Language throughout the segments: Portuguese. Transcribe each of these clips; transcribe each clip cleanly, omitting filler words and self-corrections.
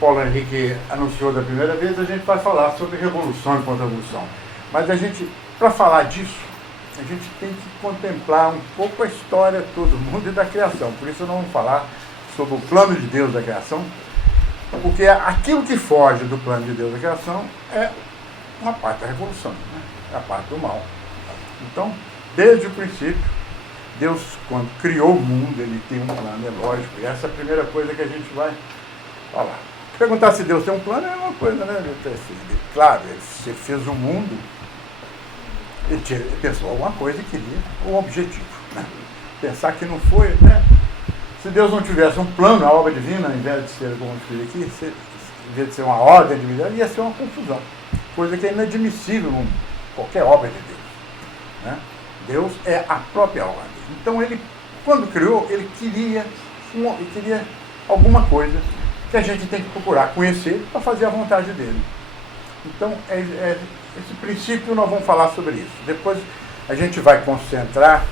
Paulo Henrique anunciou da primeira vez, a gente vai falar sobre revolução e contra-revolução. Mas a gente, para falar disso, a gente tem que contemplar um pouco a história de todo mundo e da criação. Por isso nós vamos falar sobre o plano de Deus da criação, porque aquilo que foge do plano de Deus da criação é uma parte da revolução, né? É a parte do mal. Então, desde o princípio, Deus, quando criou o mundo, ele tem um plano, é lógico. E essa é a primeira coisa que a gente vai falar. Perguntar se Deus tem um plano é uma coisa, né? Claro, ele fez o mundo, ele pensou alguma coisa e queria um objetivo, né? Pensar que não foi, né? Se Deus não tivesse um plano, a obra divina, ao invés de ser, como eu escrevi aqui, em vez de ser uma ordem divina, ia ser uma confusão. Coisa que é inadmissível em qualquer obra de Deus, né? Deus é a própria ordem. Então, ele, quando criou, ele queria alguma coisa que a gente tem que procurar conhecer para fazer a vontade dele. Então, esse princípio nós vamos falar sobre isso. Depois a gente vai concentrar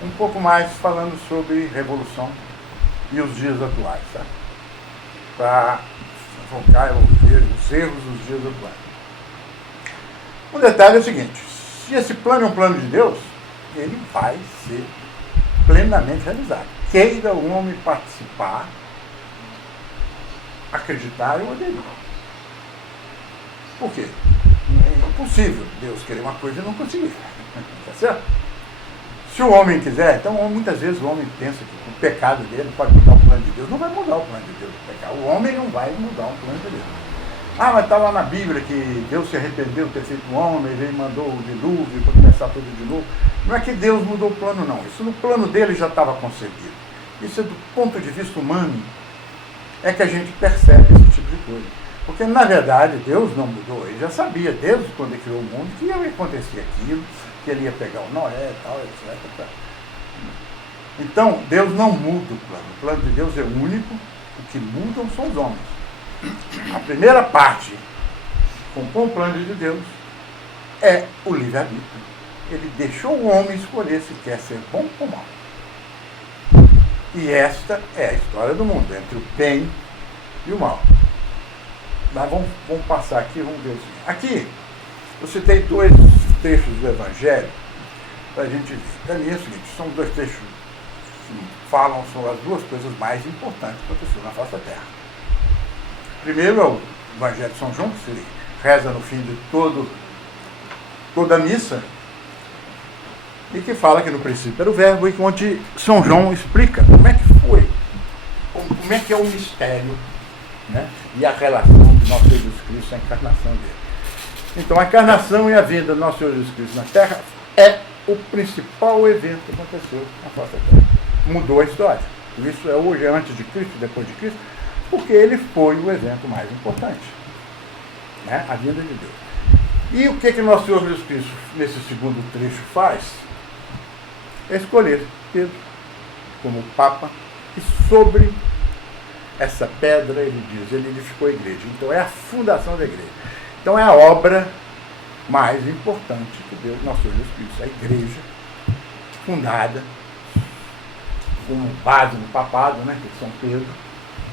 um pouco mais falando sobre revolução e os dias atuais, tá? Para focar os erros dos dias atuais. Um detalhe é o seguinte: se esse plano é um plano de Deus, ele vai ser plenamente realizado. Queira o homem participar, acreditar ou aderir. Por quê? É impossível Deus querer uma coisa e não conseguir. Tá certo? Se o homem quiser, então muitas vezes o homem pensa que o pecado dele pode mudar o plano de Deus. Não vai mudar o plano de Deus. O homem não vai mudar o plano de Deus. Ah, mas está lá na Bíblia que Deus se arrependeu de ter feito um homem, ele mandou o dilúvio para começar tudo de novo. Não é que Deus mudou o plano, não. Isso no plano dele já estava concebido. Isso é do ponto de vista humano, é que a gente percebe esse tipo de coisa. Porque, na verdade, Deus não mudou. Ele já sabia, desde quando ele criou o mundo, que ia acontecer aquilo, que ele ia pegar o Noé e tal, etc. Então, Deus não muda o plano. O plano de Deus é único. O que mudam são os homens. A primeira parte, com o plano de Deus, é o livre-arbítrio. Ele deixou o homem escolher se quer ser bom ou mal. E esta é a história do mundo, entre o bem e o mal. Mas vamos passar aqui, vamos ver assim. Aqui, eu citei dois trechos do Evangelho para a gente ver. Para mim é o seguinte: são dois trechos que falam sobre as duas coisas mais importantes que aconteceram na face da Terra. Primeiro é o Evangelho de São João, que se reza no fim de toda a missa, e que fala que no princípio era o Verbo, e onde São João explica como é que foi, como é que é o mistério, né? E a relação de nosso Jesus Cristo, a encarnação dele. Então, a encarnação e a vinda do nosso Senhor Jesus Cristo na Terra é o principal evento que aconteceu na face da Terra. Mudou a história. Isso é hoje, antes de Cristo, depois de Cristo, porque ele foi o evento mais importante, né? A vinda de Deus. E o que nosso Senhor Jesus Cristo, nesse segundo trecho, faz? É escolher Pedro como Papa, e sobre essa pedra, ele diz, ele edificou a igreja. Então é a fundação da igreja. Então é a obra mais importante que Deus, nosso Senhor Jesus Cristo, a igreja fundada com base no papado, né, que é São Pedro,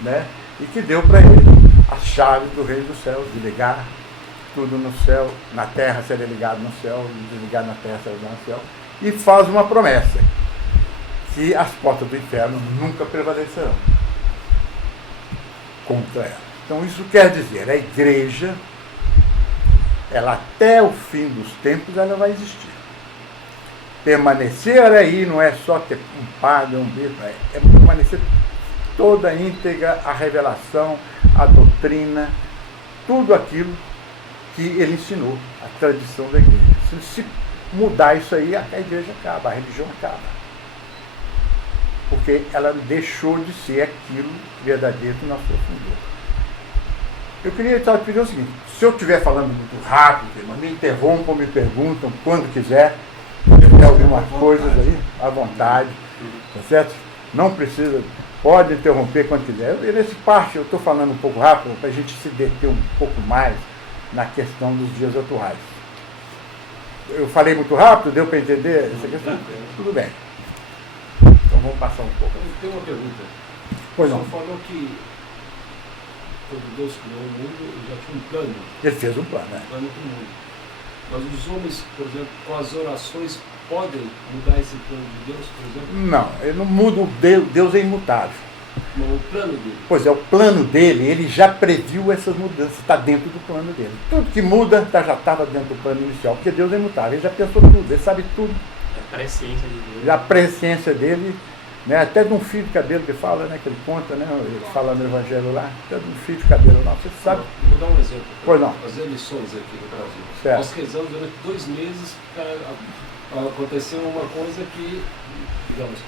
né, e que deu para ele a chave do reino dos céus, de ligar tudo no céu, na terra seria ligado no céu, e desligado na terra seria ligado no céu, e faz uma promessa, que as portas do inferno nunca prevalecerão contra ela. Então isso quer dizer, a igreja, ela até o fim dos tempos, ela vai existir. Permanecer aí não é só ter um padre, um bispo, é permanecer toda íntegra, a revelação, a doutrina, tudo aquilo que ele ensinou, a tradição da igreja. Se mudar isso aí, a igreja acaba, a religião acaba. Porque ela deixou de ser aquilo verdadeiro que nós fundou. Eu queria te pedir o seguinte: se eu estiver falando muito rápido, me interrompam, me perguntam quando quiser, se tiver algumas coisas aí, à vontade, tá certo? Não precisa, pode interromper quando quiser. Nesse parte eu estou falando um pouco rápido para a gente se deter um pouco mais na questão dos dias atuais. Eu falei muito rápido, deu para entender essa questão? Tudo bem. Então vamos passar um pouco. Eu tenho uma pergunta. Pois não. Você falou que quando Deus criou o mundo, ele já tinha um plano. Ele fez um plano, né? Um plano para o mundo. Mas os homens, por exemplo, com as orações, podem mudar esse plano de Deus, por exemplo? Não, ele não muda, Deus é imutável. Não, o plano dele. Pois é, o plano dele, ele já previu essas mudanças, está dentro do plano dele. Tudo que muda já estava dentro do plano inicial, porque Deus é imutável, ele já pensou tudo, ele sabe tudo. A presciência de Deus. Já a presciência dele, né, até de um fio de cabelo que fala, né, que ele conta, né, ele fala no Evangelho lá, até de um fio de cabelo lá, você sabe. Vou dar um exemplo. Pois não. As eleições aqui no Brasil. Certo. Nós rezamos durante 2 meses para acontecer uma coisa que, digamos,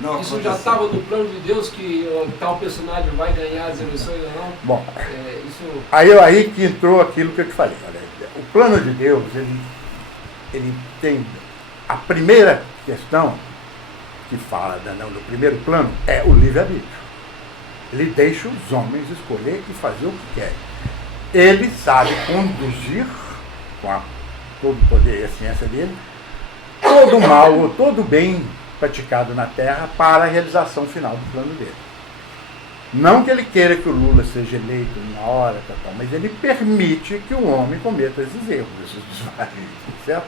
Não isso já estava no plano de Deus que tal personagem vai ganhar as eleições ou não? Bom, Isso... aí que entrou aquilo que eu te falei. Olha, o plano de Deus, ele tem a primeira questão que fala do primeiro plano é o livre-arbítrio. Ele deixa os homens escolher e fazer o que querem. Ele sabe conduzir, com todo o poder e a ciência dele, todo o mal ou todo o bem praticado na Terra para a realização final do plano dele. Não que ele queira que o Lula seja eleito na hora, mas ele permite que o homem cometa esses erros, esses desvarios, certo?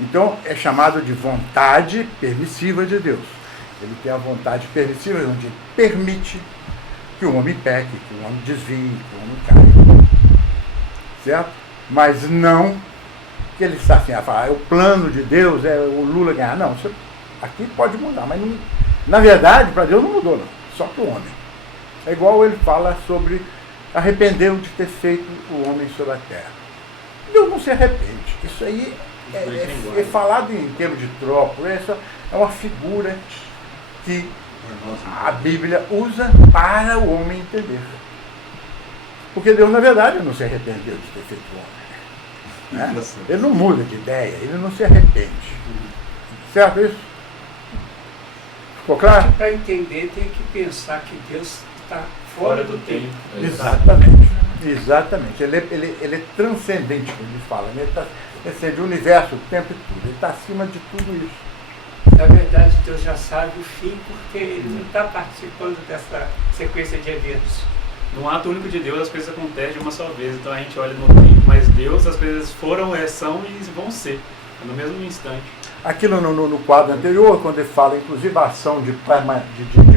Então é chamado de vontade permissiva de Deus. Ele tem a vontade permissiva, onde ele permite que o homem peque, que o homem desvie, que o homem caia. Certo? Mas não que ele está assim, a falar, o plano de Deus é o Lula ganhar. Não, isso aqui pode mudar, mas não, na verdade, para Deus não mudou, não. Só para o homem. É igual ele fala sobre arrependeu de ter feito o homem sobre a terra. Deus não se arrepende. Isso aí é falado em termos de tropo. Essa é uma figura que a Bíblia usa para o homem entender. Porque Deus, na verdade, não se arrependeu de ter feito o homem. Né? Ele não muda de ideia, ele não se arrepende. Certo isso? Ficou claro? Para entender, tem que pensar que Deus está fora do tempo. Exatamente. Exatamente. Ele é transcendente, como ele fala. Ele transcende o universo, o tempo e tudo. Ele está acima de tudo isso. Na verdade, Deus já sabe o fim, porque Ele não está participando dessa sequência de eventos. No ato único de Deus, as coisas acontecem de uma só vez. Então a gente olha no tempo, mas Deus, as coisas foram, são e vão ser. No mesmo instante. Aquilo no quadro anterior, quando ele fala, inclusive, a ação de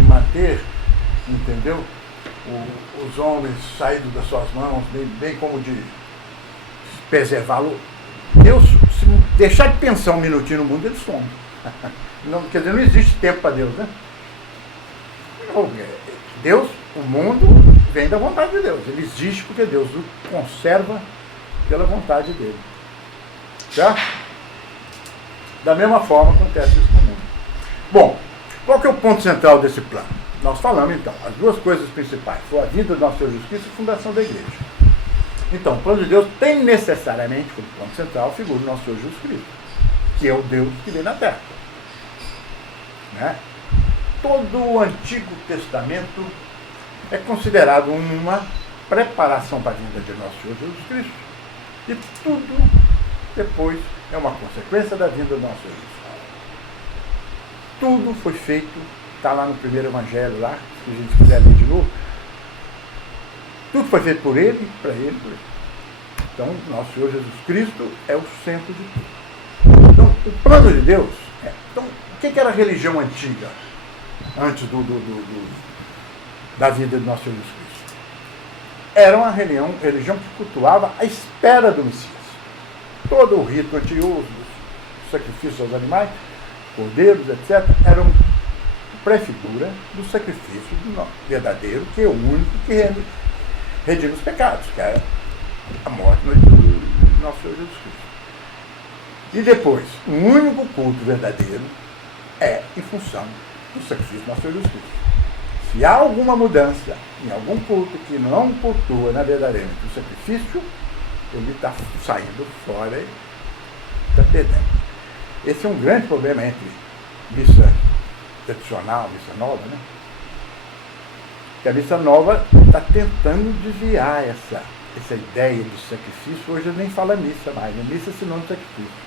manter, entendeu? Os homens saídos das suas mãos, bem como de preservá-lo. Deus, se deixar de pensar um minutinho no mundo, ele some. Não, quer dizer, não existe tempo para Deus, né? Deus, o mundo, vem da vontade de Deus. Ele existe porque Deus o conserva pela vontade dele. Certo? Da mesma forma acontece isso no mundo. Bom, qual que é o ponto central desse plano? Nós falamos então, as duas coisas principais, foi a vinda do nosso Senhor Jesus Cristo e a fundação da igreja. Então, o plano de Deus tem necessariamente como ponto central a figura do nosso Senhor Jesus Cristo, que é o Deus que veio na Terra. Né? Todo o Antigo Testamento é considerado uma preparação para a vinda de nosso Senhor Jesus Cristo. E tudo depois é uma consequência da vinda do nosso Senhor Jesus Cristo. Tudo foi feito, está lá no primeiro evangelho, lá, se a gente quiser ler de novo. Tudo foi feito por Ele, para Ele, por Ele. Então, nosso Senhor Jesus Cristo é o centro de tudo. Então, o plano de Deus é... Então, o que era a religião antiga, antes da vida do nosso Senhor Jesus Cristo? Era uma religião que cultuava a espera do Messias. Todo o rito anterior, os sacrifícios aos animais, cordeiros, etc., eram prefigura do sacrifício do verdadeiro, que é o único que redime os pecados, que é a morte do nosso Senhor Jesus Cristo. E depois, o único culto verdadeiro é em função do sacrifício do nosso Senhor Jesus Cristo. Se há alguma mudança em algum culto que não cultua na verdadeiramente o sacrifício, ele está saindo fora e está perdendo. Esse é um grande problema entre missa tradicional, missa nova, né? Que a missa nova está tentando desviar essa ideia de sacrifício. Hoje nem fala missa mais, missa é sinônimo de sacrifício.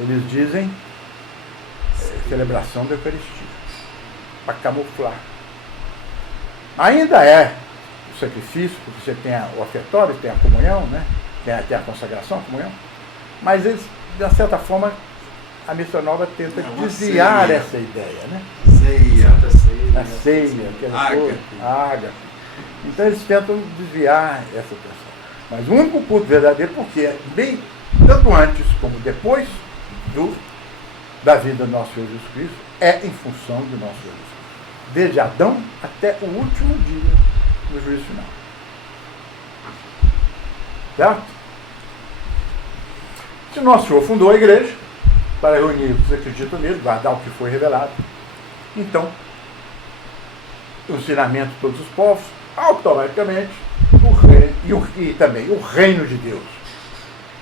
Eles dizem celebração da Eucaristia, para camuflar. Ainda é o sacrifício, porque você tem o ofertório, tem a comunhão, né? Tem a consagração, a comunhão. Mas eles, de certa forma, a Missa Nova tenta desviar ceia. essa ideia, né? Ceia. Santa Ceia. A ceia, aquela coisa, a ágape. Então eles tentam desviar essa atenção. Mas o único culto verdadeiro, porque é bem, tanto antes como depois da vida do nosso Senhor Jesus Cristo, é em função do nosso Senhor Jesus Cristo. Desde Adão até o último dia do juízo final. Certo? Se nosso Senhor fundou a igreja para reunir os que acreditam nele, guardar o que foi revelado, então o ensinamento de todos os povos, automaticamente o reino, e também o reino de Deus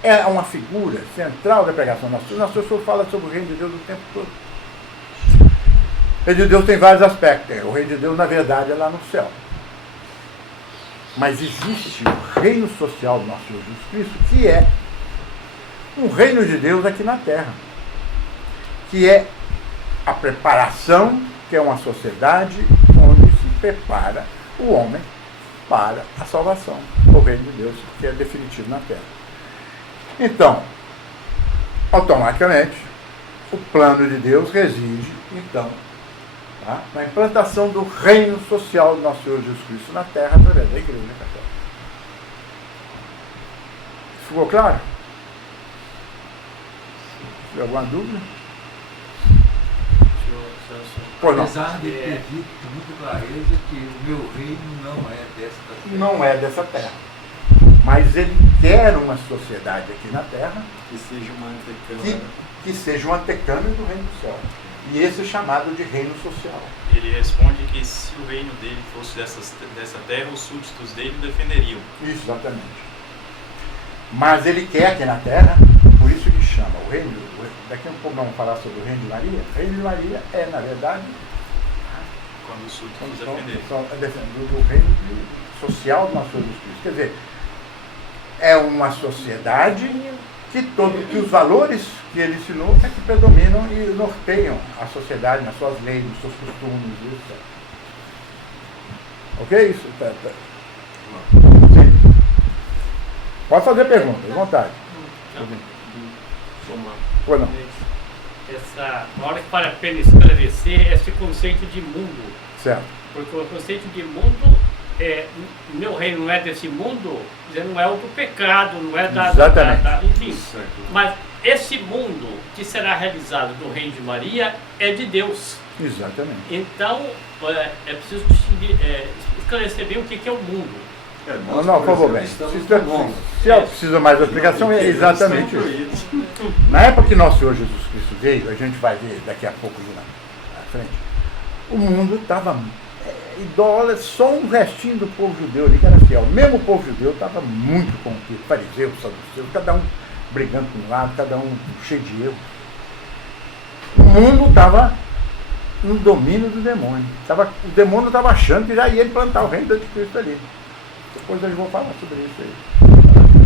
é uma figura central da pregação. Nosso Senhor fala sobre o reino de Deus o tempo todo. O reino de Deus tem vários aspectos. O reino de Deus, na verdade, é lá no céu. Mas existe o reino social do nosso Senhor Jesus Cristo, que é um reino de Deus aqui na terra, que é a preparação, que é uma sociedade onde se prepara o homem para a salvação, o reino de Deus, que é definitivo na terra. Então, automaticamente, o plano de Deus reside, então, tá, na implantação do reino social do nosso Senhor Jesus Cristo na terra, através da Igreja Católica. Ficou claro? Tem alguma dúvida? Pois não. Apesar de ter dito com muita clareza que o meu reino não é desta terra. Não é dessa terra. Mas ele quer uma sociedade aqui na terra Que seja uma antecâmara. que seja um antecâmbio do reino do céu. E esse é chamado de reino social. Ele responde que se o reino dele fosse dessa terra, os súditos dele o defenderiam. Isso, exatamente. Mas ele quer aqui na terra, por isso que chama o reino. Daqui a um pouco vamos falar sobre o reino de Maria. O reino de Maria é, na verdade, Quando os súditos o são defenderem. defendendo do reino social do nosso Jesus Cristo. Quer dizer, é uma sociedade que os valores que ele ensinou é que predominam e norteiam a sociedade nas suas leis, nos seus costumes, isso. Ok? Isso? Tá. Sim. Pode fazer pergunta, à vontade. Pois não. Na hora que para a pena esclarecer esse conceito de mundo. Certo. Porque o conceito de mundo é, meu reino não é desse mundo, não é o do pecado, não é da... Exatamente. Enfim, mas esse mundo que será realizado no reino de Maria é de Deus. Exatamente. Então, é preciso distinguir, esclarecer bem o que é o mundo. Não, por favor, bem. Se eu preciso mais de explicação, é exatamente isso. Na época que nosso Senhor Jesus Cristo veio, a gente vai ver daqui a pouco na frente, o mundo estava idólatra, só um restinho do povo judeu ali que era fiel. Mesmo o povo judeu estava muito corrompido, fariseus, saduceus, cada um brigando com um lado, cada um cheio de erros. O mundo estava no domínio do demônio. O demônio estava achando que já ia implantar o reino do anticristo ali. Depois eles vão falar sobre isso aí.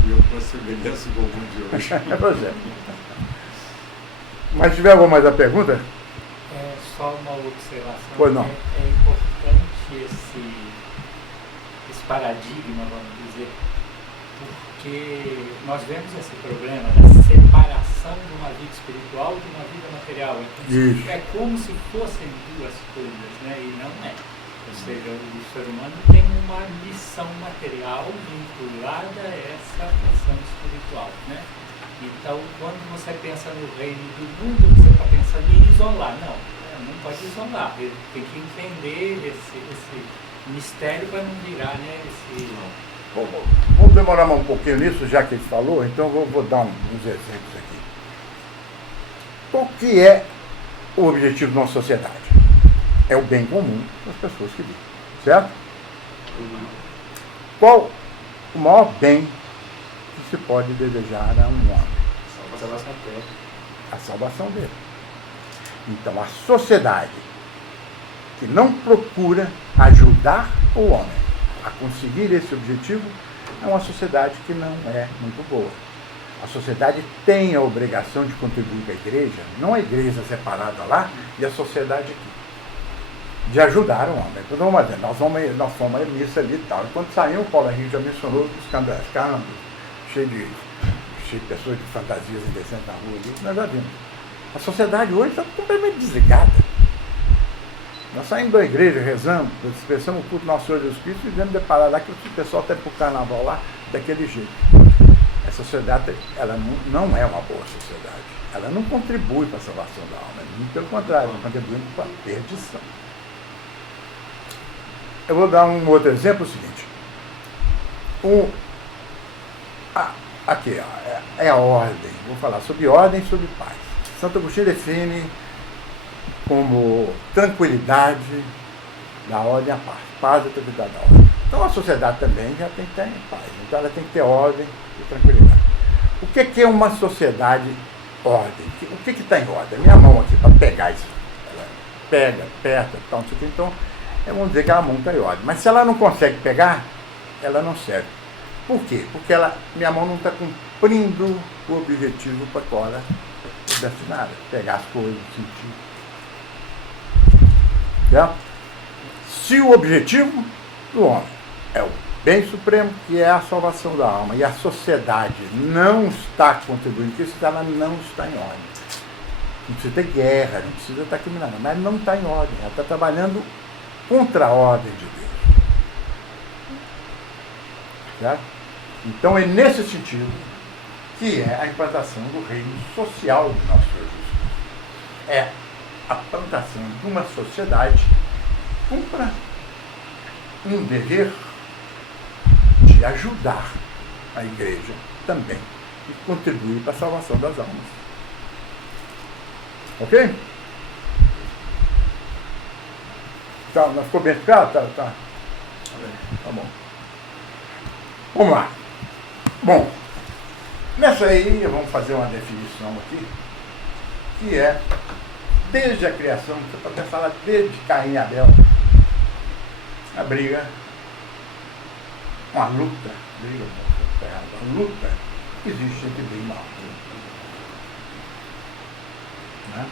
E eu considero o mundo de hoje. Pois é. Mas se tiver alguma mais a pergunta? É só uma observação. Pois não. É importante esse paradigma, vamos dizer, porque nós vemos esse problema da separação de uma vida espiritual de uma vida material. Então, Isso. é como se fossem duas coisas, né? E não é. Ou seja, o ser humano tem uma missão material vinculada a essa missão espiritual, né? Então, quando você pensa no reino do mundo, você está pensando em isolar. Não pode isolar. Ele tem que entender esse mistério para não virar, né? Vamos demorar um pouquinho nisso, já que ele falou, então vou dar uns exemplos aqui. O que é o objetivo de uma sociedade? É o bem comum das pessoas que vivem, certo? Qual o maior bem que se pode desejar a um homem? A salvação dele. Então, a sociedade que não procura ajudar o homem a conseguir esse objetivo é uma sociedade que não é muito boa. A sociedade tem a obrigação de contribuir com a igreja, não a igreja separada lá e a sociedade aqui. de ajudar o homem. Então, nós fomos à missa ali e tal. E quando saímos, o Paulo Henrique já mencionou os carambas, cheio de pessoas de fantasias indecentes na rua ali, nós já vimos. A sociedade hoje está completamente desligada. Nós saímos da igreja, rezamos, expressamos o culto do nosso Senhor Jesus Cristo e viemos deparar lá que o pessoal está para o carnaval lá daquele jeito. A sociedade, ela não é uma boa sociedade. Ela não contribui para a salvação da alma. Muito pelo contrário, ela contribui para a perdição. Eu vou dar um outro exemplo, o seguinte. Aqui, ó, é a ordem. Vou falar sobre ordem e sobre paz. Santo Agostinho define como tranquilidade da ordem a paz. Paz e tranquilidade da ordem. Então a sociedade também já tem que ter paz. Então ela tem que ter ordem e tranquilidade. O que é uma sociedade ordem? O que está em ordem? Minha mão aqui, para pegar isso. Ela pega, aperta, tal, não sei o que. Então, vamos dizer que a mão está em ordem. Mas se ela não consegue pegar, ela não serve. Por quê? Porque minha mão não está cumprindo o objetivo para qual ela é destinada. Pegar as coisas, sentir. Certo? Se o objetivo do homem é o bem supremo, que é a salvação da alma, e a sociedade não está contribuindo com isso, ela não está em ordem. Não precisa ter guerra, não precisa estar criminando, mas não está em ordem. Ela está trabalhando contra a ordem de Deus. Certo? Então é nesse sentido que é a implantação do reino social de nosso Senhor Jesus. É a plantação de uma sociedade que cumpra um dever de ajudar a igreja também e contribuir para a salvação das almas. Ok? Tá, não ficou bem explicado? Tá bom. Vamos lá. Bom, nessa aí vamos fazer uma definição aqui, que é desde a criação, você pode pensar lá, desde Caim e Abel, a briga, uma luta que existe entre bem e mal. Né?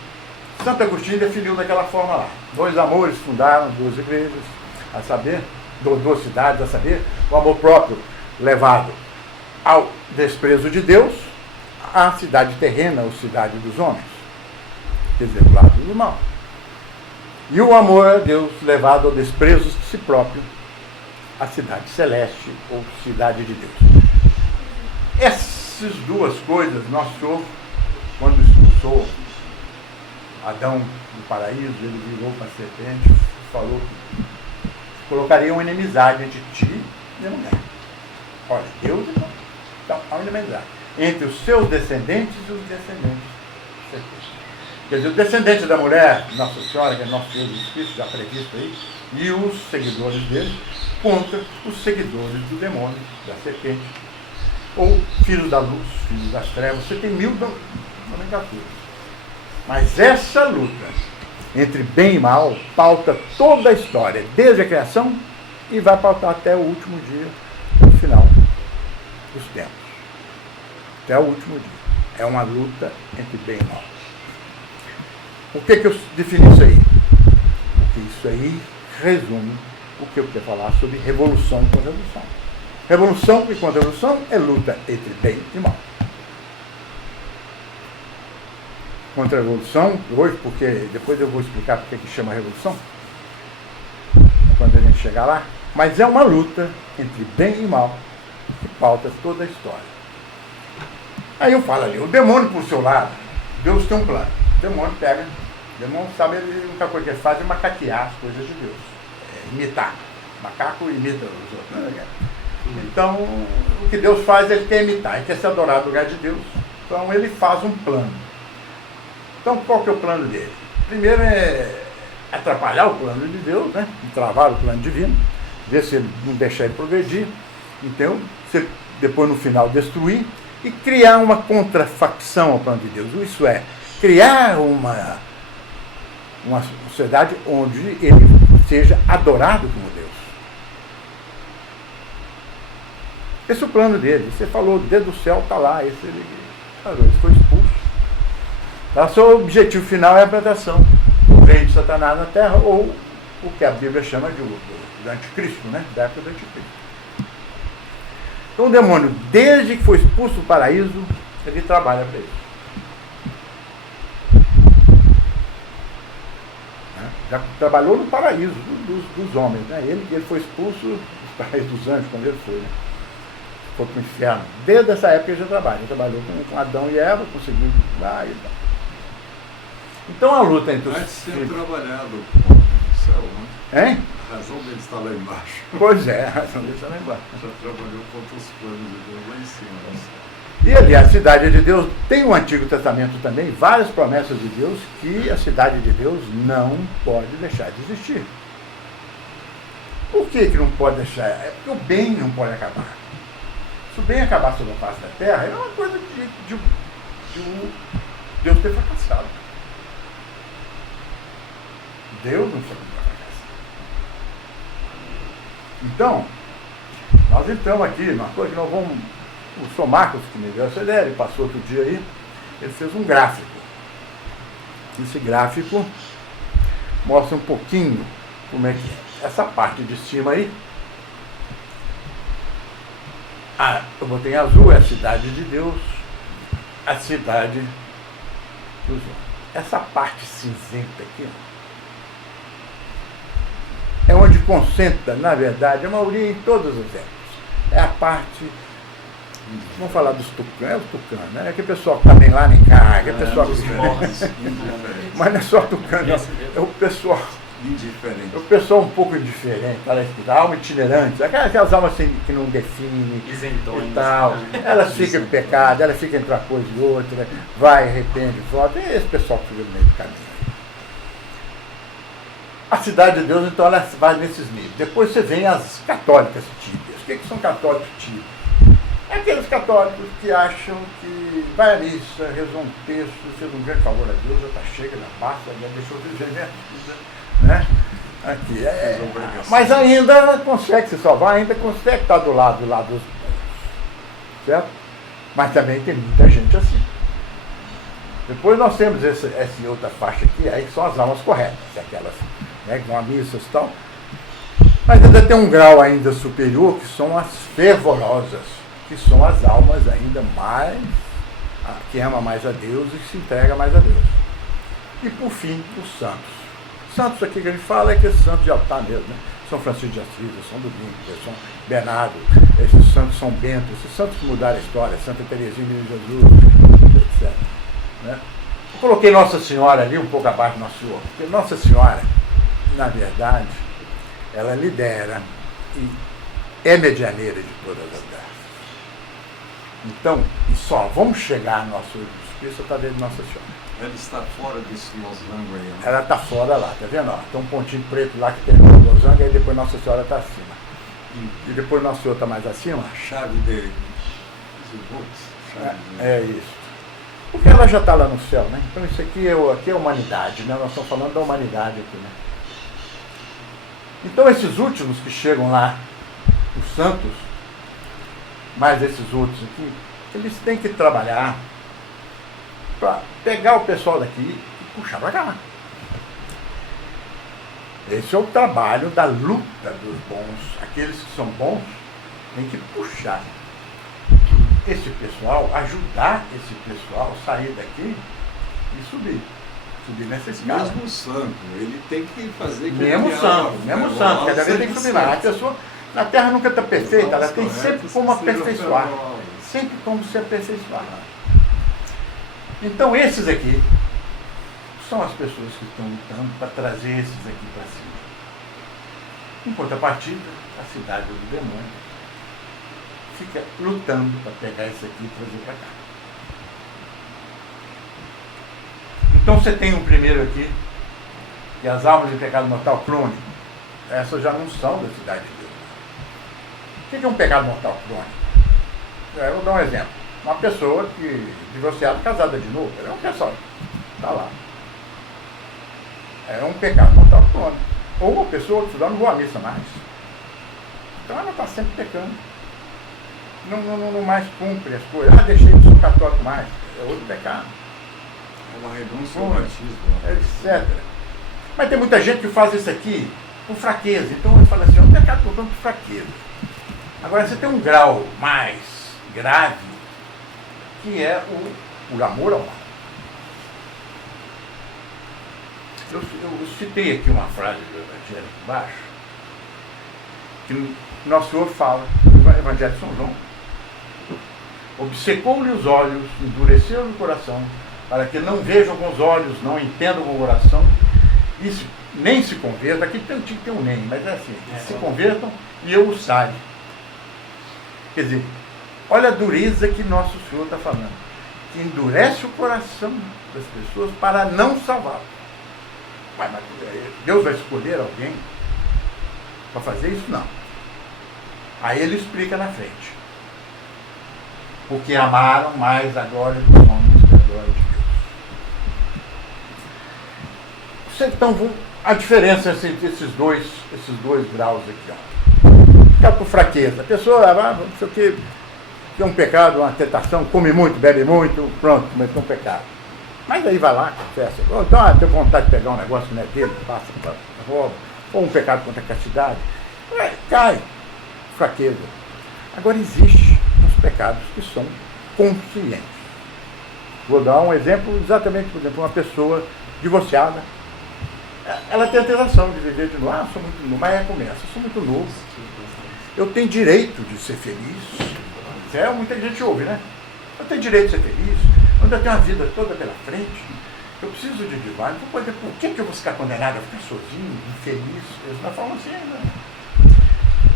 Santo Agostinho definiu daquela forma lá. 2 amores fundaram 2 igrejas, a saber, 2 cidades, a saber, o amor próprio levado ao desprezo de Deus, a cidade terrena, ou cidade dos homens, quer dizer, o lado do mal. E o amor a Deus levado ao desprezo de si próprio, a cidade celeste, ou cidade de Deus. Essas 2 coisas, nosso Senhor, quando expulsou Adão do paraíso, ele virou para a serpente e falou que colocaria uma inimizade entre ti e a mulher. Olha, Deus então, há uma inimizade entre os seus descendentes e os descendentes da serpente. Quer dizer, o descendente da mulher, Nossa Senhora, que é nosso Senhor Jesus Cristo, já previsto aí, e os seguidores dele, contra os seguidores do demônio, da serpente, ou filhos da luz, filhos das trevas. Você tem 1000 nomenclaturas. Mas essa luta entre bem e mal pauta toda a história, desde a criação, e vai pautar até o último dia, no final dos tempos. Até o último dia. É uma luta entre bem e mal. Por que eu defini isso aí? Porque isso aí resume o que eu quero falar sobre revolução e contra-revolução. Revolução e contra-revolução é luta entre bem e mal. Contra-revolução, hoje, porque depois eu vou explicar porque que chama revolução, quando a gente chegar lá, mas é uma luta entre bem e mal que pauta toda a história. Aí eu falo ali, o demônio por seu lado, Deus tem um plano. O demônio pega, o demônio sabe, a única coisa que ele faz é macaquear as coisas de Deus, imitar. Macaco imita os outros, né? Então, o que Deus faz, ele quer imitar, ele quer se adorar no lugar de Deus. Então, ele faz um plano. Então, qual que é o plano dele? Primeiro é atrapalhar o plano de Deus, né? Travar o plano divino, ver se ele não deixar ele progredir. Então, se depois no final destruir e criar uma contrafacção ao plano de Deus. Isso é, criar uma sociedade onde ele seja adorado como Deus. Esse é o plano dele. Você falou, desde o céu está lá. Ele foi expulso. O seu objetivo final é a implantação do reino de Satanás na terra, ou o que a Bíblia chama do anticristo, né? Da época do anticristo. Então o demônio, desde que foi expulso do paraíso, ele trabalha para isso. Já trabalhou no paraíso dos homens, né? Ele foi expulso do paraíso dos anjos quando ele foi, né? Foi para o inferno. Desde essa época ele já trabalha. Ele trabalhou com Adão e Eva, conseguiu lá e tal. Então a luta entre os Antes de ter filhos... trabalhado com o céu, né? Hein? A razão dele estar lá embaixo. Pois é, a razão dele está lá embaixo. Já trabalhou contra os planos de Deus lá em cima. Né? E ali a cidade de Deus tem no Antigo Testamento também várias promessas de Deus que a cidade de Deus não pode deixar de existir. Por que não pode deixar? É porque o bem não pode acabar. Se o bem acabar sobre a face da terra, é uma coisa de Deus ter fracassado. Deus não sabe fracassar. Então, nós entramos aqui numa coisa que nós vamos... O Sr. Marcos, que me deu essa ideia, ele passou outro dia aí, ele fez um gráfico. Esse gráfico mostra um pouquinho como é que é. Essa parte de cima aí, eu botei em azul, é a cidade de Deus, a cidade dos homens. Essa parte cinzenta aqui, é onde concentra, na verdade, a maioria em todas as épocas. É a parte... Vamos falar dos tucanos, é o tucano, né? Aquele pessoal que está nem lá nem cá, aquele pessoal que... Mas não é só tucano, não. É o pessoal... Indiferente. É o pessoal um pouco indiferente, parece que dá alma itinerante, aquelas almas assim, que não definem Isentões, e tal. Elas ficam em pecado, elas ficam entre uma coisa e outra, vai, arrepende, volta. É esse pessoal que fica no meio do caminho. A cidade de Deus, então, ela vai nesses níveis. Depois você vem as católicas tíbias. O que são católicos tíbios? É aqueles católicos que acham que vai à missa, reza um texto, fez um grande favor a Deus, já está chega, já basta, já deixou de viver a vida, né? Aqui mas ainda consegue se salvar, ainda consegue estar do lado dos bons, certo? Mas também tem muita gente assim. Depois nós temos essa outra faixa aqui, aí que são as almas corretas, aquelas, né, que vão à missa e tal. Mas ainda tem um grau ainda superior, que são as fervorosas, que são as almas ainda mais, que ama mais a Deus e que se entrega mais a Deus. E por fim, os santos. Santos aqui que a gente fala é que esse santo de altar mesmo, né? São Francisco de Assis, São Domingos, São Bernardo, esses santos São Bento, esses santos que mudaram a história, Santa Teresinha de Jesus, etc. Né? Eu coloquei Nossa Senhora ali um pouco abaixo do Nosso Senhor, porque Nossa Senhora, na verdade, ela lidera e é medianeira de todas as graças. Então, e só vamos chegar no nosso Cristo através de Nossa Senhora. Ela está fora desse losango aí, né? Ela está fora lá, tá vendo? Ó, tem um pontinho preto lá que termina o losango, aí depois Nossa Senhora está acima. E depois Nossa Senhora está mais acima. A chave de É isso. Porque ela já está lá no céu, né? Então isso aqui é a humanidade, né? Nós estamos falando da humanidade aqui, né? Então esses últimos que chegam lá, os santos, mais esses outros aqui, eles têm que trabalhar para pegar o pessoal daqui e puxar para cá. Esse é o trabalho da luta dos bons. Aqueles que são bons têm que puxar esse pessoal, ajudar esse pessoal a sair daqui e subir nessa escala. Mesmo santo, ele tem que fazer... Mesmo santo, cada vez tem que subir mais. A pessoa na Terra nunca está perfeita, ela tem sempre como aperfeiçoar. Sempre como se aperfeiçoar. Então esses aqui são as pessoas que estão lutando para trazer esses aqui para cima. Em contrapartida, a cidade do demônio fica lutando para pegar esse aqui e trazer para cá. Então você tem um primeiro aqui, que as almas de pecado mortal crônico, essas já não são da cidade de Deus. O que é um pecado mortal crônico? Eu vou dar um exemplo. Uma pessoa que, divorciada, casada de novo, é um pessoal, está lá. É um pecado mortal crônico. Ou uma pessoa que não vai à missa mais. Então ela está sempre pecando. Não mais cumpre as coisas. Deixei de ser católico mais. É outro pecado. É uma renúncia ao batismo. Etc. Mas tem muita gente que faz isso aqui por fraqueza. Então ele fala assim, o pecado voltando por fraqueza. Agora você tem um grau mais grave, que é o amor ao mal. Eu citei aqui uma frase do Evangelho embaixo, que Nosso Senhor fala no Evangelho de São João. Obcecou-lhe os olhos, endureceu-lhe o coração, para que não vejam com os olhos, não entendam com o coração, e nem se convertam. Aqui tinha que ter um nem, mas é assim, se convertam e eu os salve. Quer dizer, olha a dureza que Nosso Senhor está falando, que endurece o coração das pessoas para não salvá-los. Mas Deus vai escolher alguém para fazer isso? Não. Aí ele explica na frente. Porque amaram mais a glória dos homens que a glória de Deus. Então, a diferença entre esses dois graus aqui. Ficar por fraqueza. A pessoa, não sei o que, tem um pecado, uma tentação, come muito, bebe muito, pronto, cometeu um pecado. Mas aí vai lá, confessa. Então, tem vontade de pegar um negócio que não é dele, passa, rouba, ou um pecado contra a castidade. Cai. Fraqueza. Agora, existe uns pecados que são conscientes. Vou dar um exemplo, exatamente, por exemplo, uma pessoa divorciada. Ela tem a tentação de viver de novo. Sou muito novo, mas começa, sou muito novo. Eu tenho direito de ser feliz. Muita gente ouve, né? Eu tenho direito de ser feliz. Quando eu tenho a vida toda pela frente, eu preciso de divórcio. Por que eu vou ficar condenado a ficar sozinho, infeliz? Eles não falam assim, né?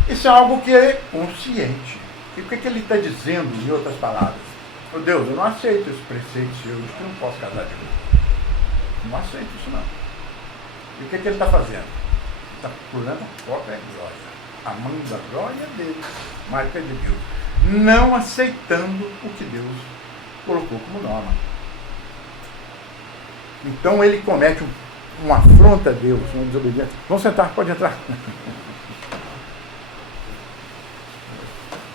Isso é algo que é consciente. E o que ele está dizendo, em outras palavras? Oh, Deus, eu não aceito esse preceito seu, eu não posso casar de novo. Não aceito isso, não. E o que ele está fazendo? Está procurando a própria glória. Amando a glória dele, mais que a de Deus. Não aceitando o que Deus colocou como norma. Então ele comete uma afronta a Deus, uma desobediência. Vamos sentar, pode entrar.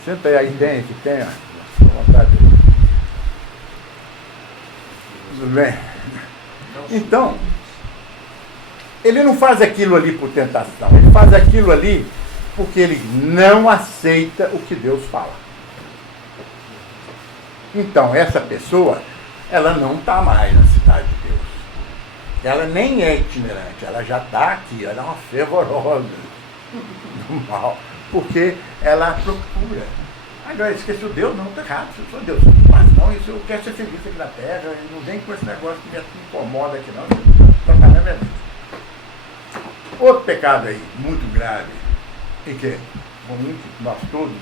Senta aí tem, que tem, vontade. Tudo bem? Então, ele não faz aquilo ali por tentação, ele faz aquilo ali porque ele não aceita o que Deus fala. Então, essa pessoa, ela não está mais na cidade de Deus. Ela nem é itinerante, ela já está aqui, ela é uma fervorosa do mal, porque ela procura. Agora, esqueceu Deus? Não, está errado, eu sou Deus. Mas não, isso eu quero ser feliz aqui na terra, não vem com esse negócio que me incomoda aqui não, tocar na minha vida. Outro pecado aí, muito grave, e que nós todos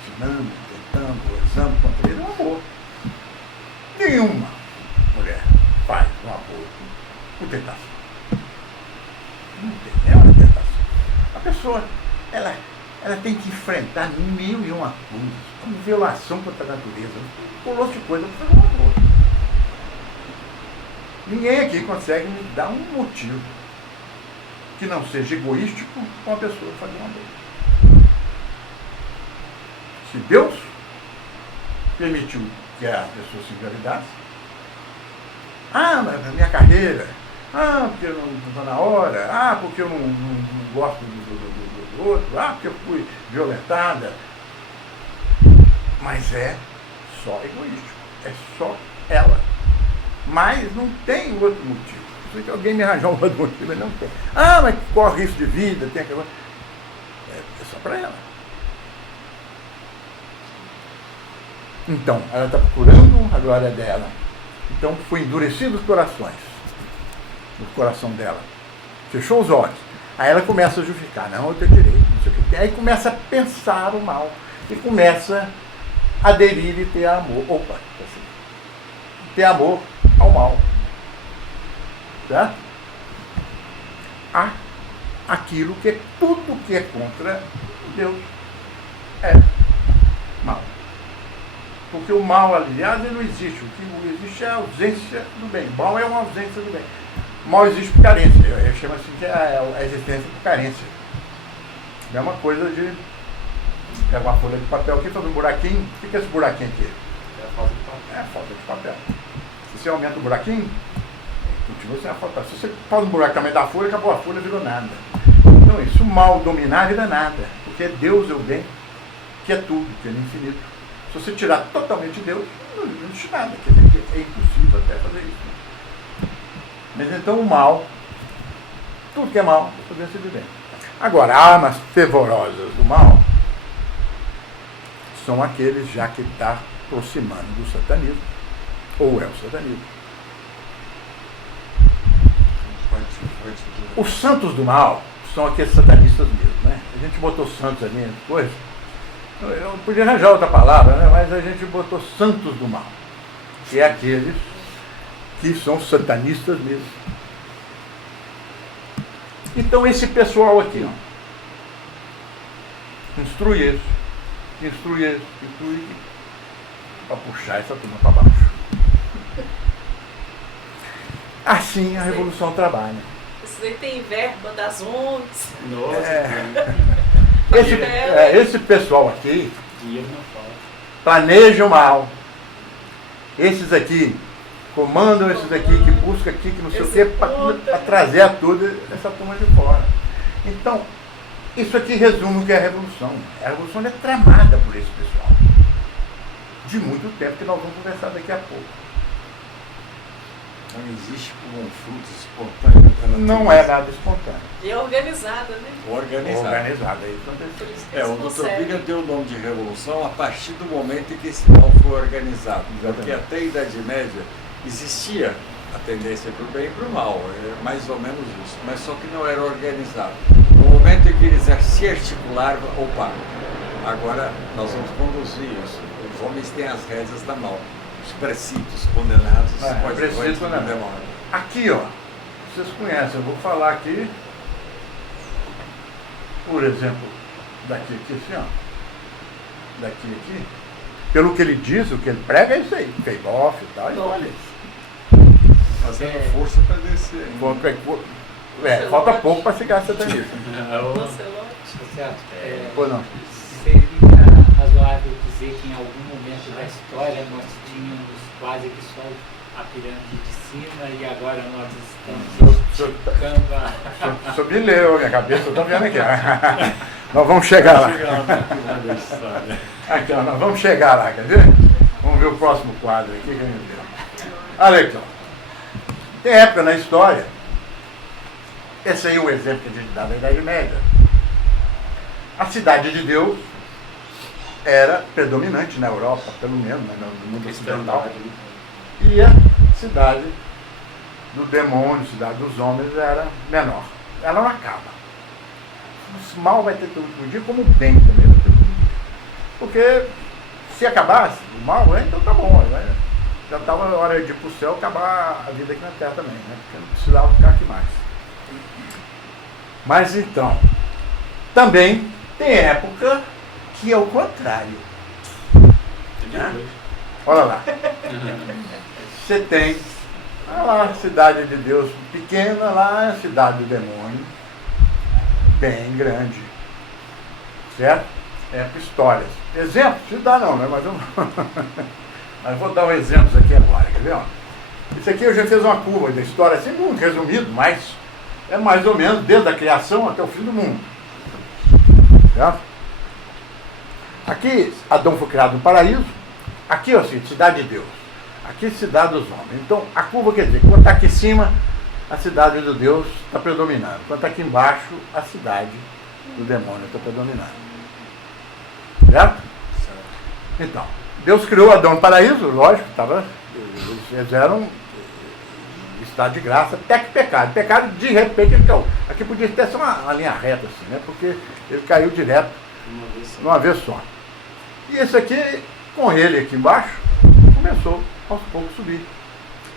assinamos, tentando, rezando contra ele, é o amor. Nenhuma mulher faz um aborto por tentação. Não tem, é uma tentação. A pessoa, ela tem que enfrentar 1001 coisas, como violação contra a natureza, um colosso de coisa para fazer um aborto. Ninguém aqui consegue me dar um motivo que não seja egoístico com a pessoa fazer um aborto. Se Deus permitiu que a pessoa se engravidasse, mas a minha carreira, porque eu não estou na hora, porque eu não gosto do outro, porque eu fui violentada. Mas é só egoístico, é só ela. Mas não tem outro motivo. Se alguém me arranjar um outro motivo, mas não tem. Mas corre risco de vida, tem aquela. É só para ela. Então, ela está procurando a glória dela. Então, foi endurecido os corações. O coração dela. Fechou os olhos. Aí ela começa a justificar. Não, eu tenho direito, não sei o que. Aí começa a pensar o mal. E começa a aderir e ter amor. Ter amor ao mal. Tá? Aquilo que é tudo que é contra Deus. É mal. Porque o mal, aliás, ele não existe. O que existe é a ausência do bem. O mal é uma ausência do bem. O mal existe por carência. Eu chamo assim que é a existência por carência. É uma coisa de pegar uma folha de papel aqui, fazer um buraquinho. O que é esse buraquinho aqui? É a falta de papel. É a falta de papel. Se você aumenta o buraquinho, continua sem a falta. Se você faz um buraco também da folha, acabou a folha, virou nada. Então entendam isso. O mal dominar vira nada, porque Deus é o bem, que é tudo, que é infinito. Se você tirar totalmente Deus, não existe nada, quer dizer que é impossível até fazer isso. Mas então o mal, tudo que é mal, poderia ser bem. Agora, armas fervorosas do mal são aqueles já que está aproximando do satanismo, ou é o satanismo. Os santos do mal são aqueles satanistas mesmo, né? A gente botou santos ali, coisa. Eu podia arranjar outra palavra, né? Mas a gente botou santos do mal, que é aqueles que são satanistas mesmo. Então esse pessoal aqui, ó, instrui esse, para puxar essa turma para baixo. Assim a revolução trabalha. Isso aí tem verba das ONGs. Nossa, Esse pessoal aqui dinheiro não falta. planeja o mal. Esses aqui comandam esses aqui, que buscam aqui, que não sei o quê, para trazer a toda essa turma de fora. Então, isso aqui resume o que é a revolução. A revolução é tramada por esse pessoal. De muito tempo, que nós vamos conversar daqui a pouco. Não existe como um fruto espontâneo pela Não é nada espontâneo. E é organizada, né? organizado. Organizado. Aí Por aconteceu. isso que É, eles o Dr. conseguem. Biga deu o nome de revolução a partir do momento em que esse mal foi organizado. Porque até a Idade Média existia a tendência para o bem e para o mal, é mais ou menos isso, mas só que não era organizado. No momento em que eles se articularam, opa, agora nós vamos conduzir isso. Os homens têm as rédeas da mão. Os preceitos condenados, Preceitos do condenados. demônio. Aqui, ó, vocês conhecem, eu vou falar aqui, por exemplo, daqui aqui, assim, ó. Daqui aqui. Pelo que ele diz, o que ele prega é isso aí. Payoff e tal, e olha. Fazendo força para descer. Falta pouco para chegar a satanismo. Lancelot. Certo? Ou não? Seria razoável dizer que em algum momento da história nós tínhamos quase que só a pirâmide de cima e agora nós estamos esticando a... Sobre leu, minha cabeça, eu tô vendo aqui. Nós vamos chegar lá. Aqui, ó, nós vamos chegar lá, quer ver? Vamos ver o próximo quadro aqui que a gente vê. Olha aqui, ó. Tem época na história, esse aí é o exemplo que a gente dá da Idade Média. A cidade de Deus era predominante na Europa, pelo menos, né, no mundo ocidental. E a cidade do demônio, cidade dos homens, era menor. Ela não acaba. O mal vai ter todo dia, como o bem também vai ter todo dia. Porque se acabasse o mal, então tá bom. Já estava na hora de ir para o céu, acabar a vida aqui na Terra também, né? Porque não precisava ficar aqui mais. Mas então, também tem época que é o contrário. Né? Olha lá. Você tem, olha lá, a cidade de Deus pequena, lá a cidade do demônio, bem grande. Certo? É por histórias. Exemplo, se dá não, né? Mas vou dar um exemplo aqui agora, quer ver? Ó? Isso aqui eu já fiz uma curva da história, assim, muito resumido, mas é mais ou menos desde a criação até o fim do mundo. Certo? Aqui, Adão foi criado no paraíso. Aqui, ó, assim, cidade de Deus. Aqui, cidade dos homens. Então, a curva quer dizer, quando está aqui em cima, a cidade de Deus está predominando. Quando está aqui embaixo, a cidade do demônio está predominando. Certo? Então, Deus criou Adão no paraíso, lógico, eles eram estado de graça, até que pecado. Pecado, de repente, ele caiu. Aqui podia até ser uma linha reta, assim, né? Porque ele caiu direto, uma vez só. E esse aqui, com ele aqui embaixo, começou aos poucos a subir.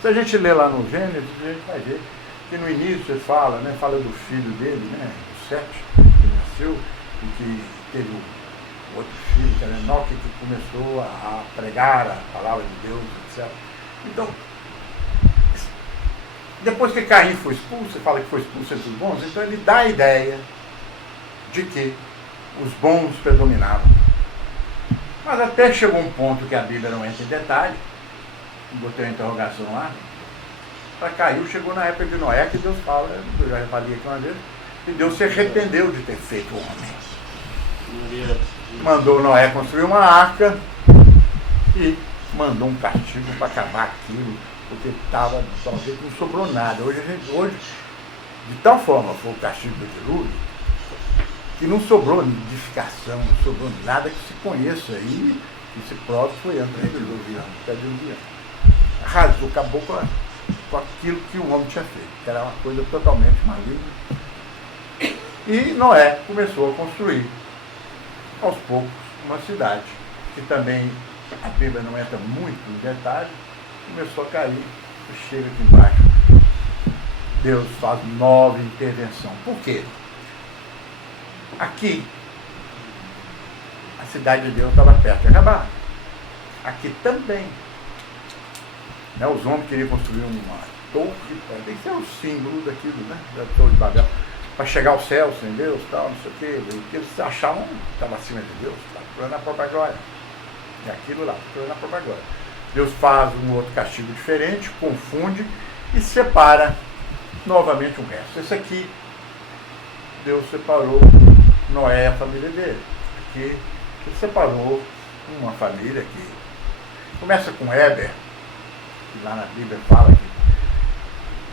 Se a gente ler lá no Gênesis, a gente vai ver que no início ele fala, né? Fala do filho dele, né? O Sete, que nasceu, e que teve o outro filho, que era Enoque, que começou a pregar a palavra de Deus, etc. Então, depois que Caim foi expulso, você fala que foi expulso entre os bons, então ele dá a ideia de que os bons predominavam. Mas até chegou um ponto que a Bíblia não entra em detalhe, botei uma interrogação lá, para Caim chegou na época de Noé, que Deus fala, eu já falei aqui uma vez, E Deus se arrependeu de ter feito o homem. Não havia- Mandou Noé construir uma arca e mandou um castigo para acabar aquilo, porque talvez não sobrou nada. Hoje, de tal forma foi o castigo do dilúvio, que não sobrou nidificação, não sobrou nada que se conheça aí, que se prove que foi antediluviano, arrasou, acabou com aquilo que o homem tinha feito, que era uma coisa totalmente maligna. E Noé começou a construir, aos poucos, uma cidade, que também a Bíblia não entra muito em detalhe, começou a cair, e chega aqui embaixo. Deus faz nova intervenção. Por quê? Aqui, a cidade de Deus estava perto de acabar. Aqui também. Né? Os homens queriam construir uma torre, tem que ser o símbolo daquilo, né? Da Torre de Babel, para chegar ao céu sem Deus, tal, não sei o quê. Porque eles achavam que estava acima de Deus, estava procurando a própria glória. E aquilo lá, procurando a própria glória. Deus faz um outro castigo diferente, confunde e separa novamente o resto. Esse aqui, Deus separou Noé e a família dele. Aqui, ele separou uma família que começa com Éber, que lá na Bíblia fala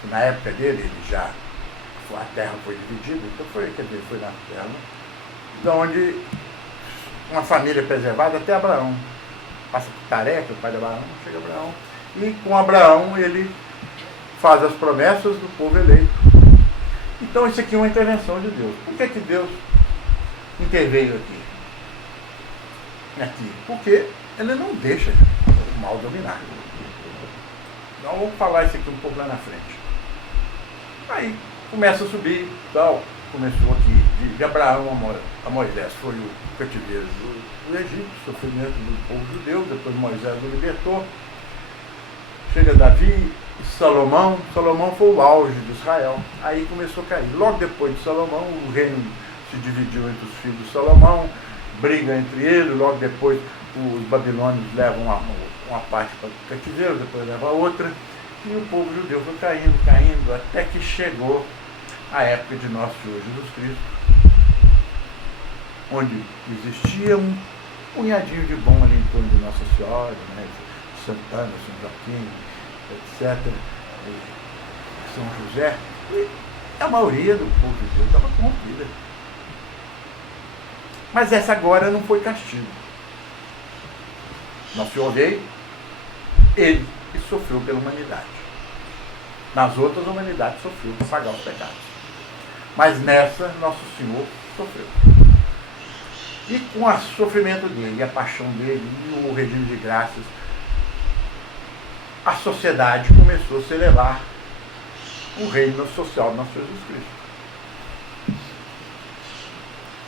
que na época dele, a terra foi dividida, então foi na terra, de onde uma família preservada até Abraão. Passa por Tareca, o pai de Abraão, chega Abraão, e com Abraão ele faz as promessas do povo eleito. Então isso aqui é uma intervenção de Deus. Por que Deus interveio aqui? Porque ele não deixa o mal dominar. Então vamos falar isso aqui um pouco lá na frente. Aí começa a subir, tal, começou aqui de Abraão a Moisés, foi o cativeiro do Egito, sofrimento do povo judeu, depois Moisés o libertou. Chega Davi e Salomão foi o auge de Israel. Aí começou a cair. Logo depois de Salomão, o reino se dividiu entre os filhos de Salomão, briga entre eles, logo depois os babilônios levam uma parte para o cativeiro, depois levam a outra, e o povo judeu foi caindo, até que chegou a época de nosso Senhor Jesus Cristo, onde existia um punhadinho de bom ali em torno de Nossa Senhora, né? Santana, São Joaquim, etc., e São José, e a maioria do povo judeu estava corrompida. Mas essa agora não foi castigo. Nosso Senhor veio, ele que sofreu pela humanidade. Nas outras, a humanidade sofreu para pagar os pecados. Mas nessa, Nosso Senhor sofreu. E com o sofrimento dele, e a paixão dele, e o regime de graças, a sociedade começou a se elevar o reino social do nosso Jesus Cristo.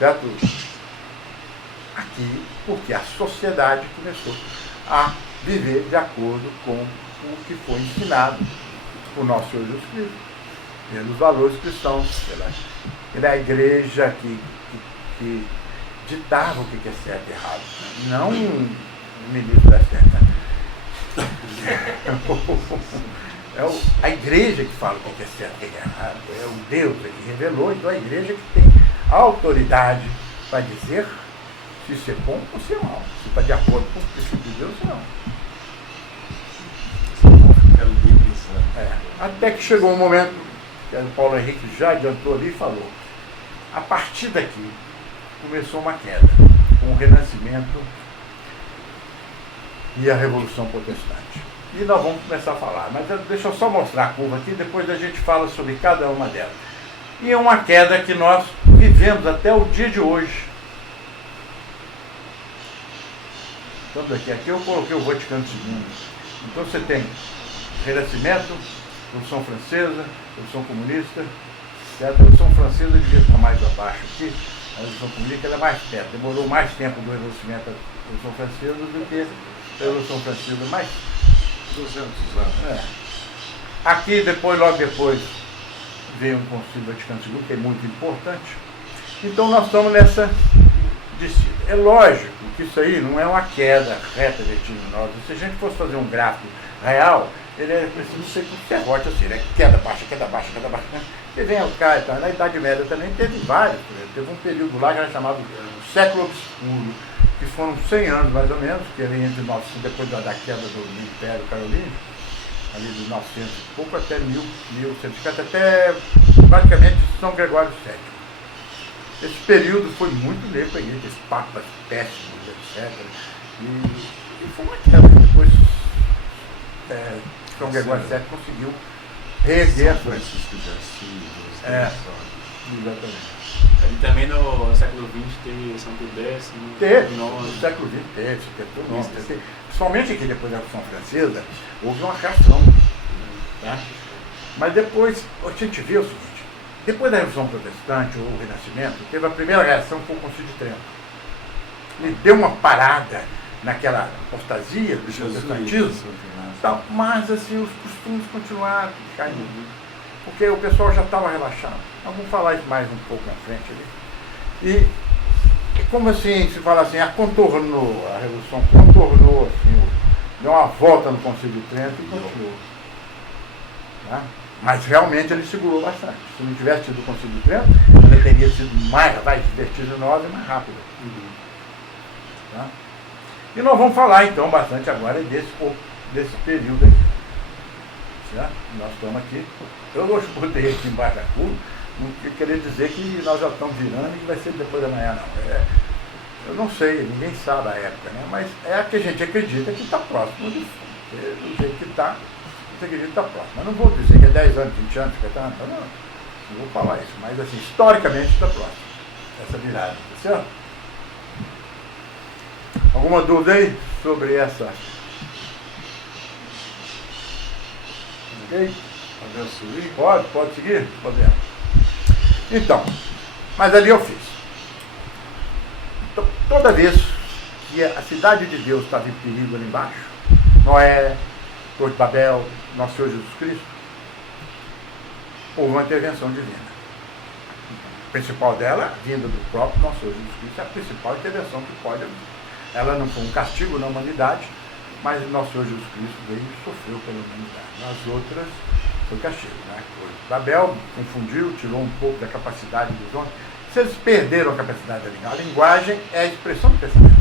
Certo? Aqui, porque a sociedade começou a viver de acordo com o que foi ensinado por nosso Senhor Jesus Cristo, pelos valores cristãos, pela igreja que ditava o que é certo e errado, não o ministro da certa. É a igreja que fala o que é certo e o que é errado, é o Deus que revelou, então a igreja que tem a autoridade para dizer se isso é bom ou se é mal, se está de acordo com o princípio de Deus ou não. Até que chegou um momento, que o Paulo Henrique já adiantou ali e falou, a partir daqui começou uma queda, com o Renascimento e a Revolução Protestante. E nós vamos começar a falar, mas deixa eu só mostrar a curva aqui, depois a gente fala sobre cada uma delas. E é uma queda que nós vivemos até o dia de hoje. Estamos aqui eu coloquei o Vaticano II. Então você tem Renascimento, Revolução Francesa, Revolução Comunista. A Revolução Francesa devia estar mais abaixo aqui, a Revolução Comunista ela é mais perto, demorou mais tempo do Renascimento da Revolução Francesa do que a Revolução Francesa, mais 200 anos. Aqui, logo depois, veio um Concílio Vaticano II, que é muito importante. Então nós estamos nessa descida. É lógico que isso aí não é uma queda reta vertiginosa. Se a gente fosse fazer um gráfico real, ele é preciso ser com serrote assim, né? Queda baixa, queda baixa, queda baixa. E vem o cara, tá? Na Idade Média também teve vários, por exemplo, teve um período lá que era chamado Século Obscuro, que foram 100 anos mais ou menos, que ali entre 900, depois da queda do Império Carolíngio, ali de 900 e pouco até 1150, até praticamente São Gregório VII. Esse período foi muito negro para a igreja, esses papas péssimos, etc. E foi uma queda. Depois São Gregório VII conseguiu reerguer a Francisco de Assis. Exatamente. Ali também no século XX teve Santo Décimo. Teve, no Nono. século XX teve o nome. Principalmente aqui depois da Revolução Francesa, houve uma reação. Tá? Mas depois, a gente vê o seguinte, depois da Revolução Protestante, ou o Renascimento, teve a primeira reação que foi o Concílio de Trento. Ele deu uma parada naquela apostasia do protestantismo, tal, mas assim, os costumes continuaram caindo. Porque o pessoal já estava relaxado. Nós vamos falar isso mais um pouco na frente ali. E como assim, se fala assim, a Revolução contornou, assim, deu uma volta no Concílio de Trento e continuou. Tá? Mas realmente ele segurou bastante. Se não tivesse tido o Concílio de Trento, ele teria sido mais vertiginoso e mais rápido. Tá? E nós vamos falar então bastante agora desse período aqui. Certo? Nós estamos aqui. Eu hoje botei aqui embaixo da curva, não queria dizer que nós já estamos virando e que vai ser depois da manhã, não. Eu não sei, ninguém sabe a época, né? Mas é a que a gente acredita que está próximo do jeito que está, a gente acredita que está próximo. Mas não vou dizer que é 10 anos, 20 anos, 50 anos, não vou falar isso. Mas assim, historicamente está próximo. Essa virada, tá certo? Alguma dúvida aí sobre essa? Ok? Podemos subir? Pode seguir? Podemos. Então, mas ali eu fiz. Então, toda vez que a cidade de Deus estava em perigo ali embaixo, Noé, Torre de Babel, Nosso Senhor Jesus Cristo, houve uma intervenção divina. A principal dela, vinda do próprio Nosso Senhor Jesus Cristo, é a principal intervenção que pode haver. Ela não foi um castigo na humanidade, mas o Nosso Senhor Jesus Cristo veio e sofreu pela humanidade. Nas outras, foi castigo, né? Babel confundiu, tirou um pouco da capacidade dos homens. Se eles perderam a capacidade da língua, a linguagem é a expressão do pensamento.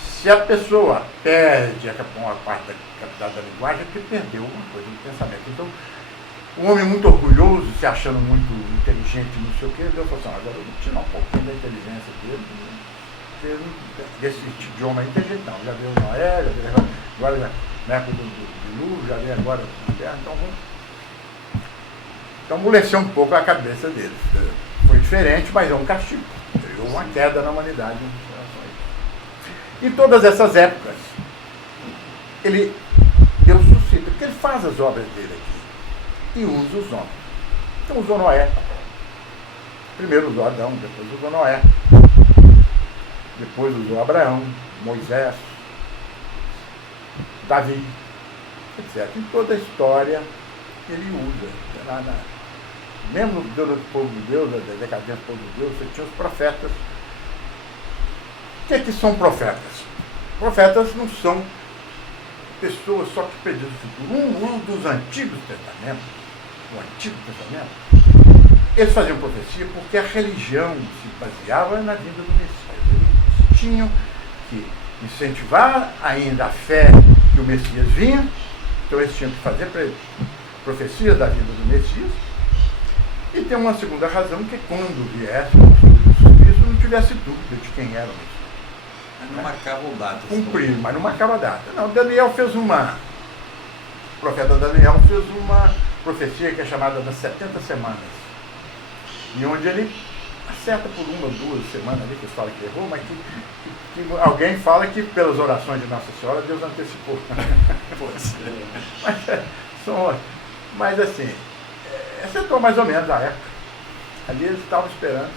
Se a pessoa perde uma parte da capacidade da linguagem, é porque perdeu uma coisa do pensamento. Então, um homem muito orgulhoso, se achando muito inteligente, não sei o quê, Deus falou assim, agora eu vou tirar um pouquinho da inteligência dele, desse idioma inteligente, não. Já veio Noé, já veio agora na época do dilúvio, já veio agora na terra, então vamos. Então amoleceu um pouco a cabeça deles. Foi diferente, mas é um castigo. Houve uma queda na humanidade em relação a isso. Em todas essas épocas, Deus suscita, porque ele faz as obras dele aqui e usa os homens. Então usou Noé. Primeiro usou Adão, depois usou Noé. Depois usou Abraão, Moisés, Davi, etc. Em toda a história ele usa. Mesmo do povo de Deus, da decadência do povo de Deus, você tinha os profetas. O que são profetas? Profetas não são pessoas só que prediziam o futuro. Um dos antigos testamentos, o Antigo Testamento, eles faziam profecia porque a religião se baseava na vinda do Messias. Eles tinham que incentivar ainda a fé que o Messias vinha, então eles tinham que fazer profecias da vinda do Messias. E tem uma segunda razão, que quando viesse o Jesus Cristo não tivesse dúvida de quem era o Messias. Mas não marcavam data. Cumprir, mas não marcava data. Não, Daniel fez o profeta Daniel fez uma profecia que é chamada das 70 semanas. E onde ele acerta por uma ou duas semanas ali, que eles falam que errou, mas que alguém fala que pelas orações de Nossa Senhora Deus antecipou. Mas assim, acertou mais ou menos a época. Ali eles estavam esperando,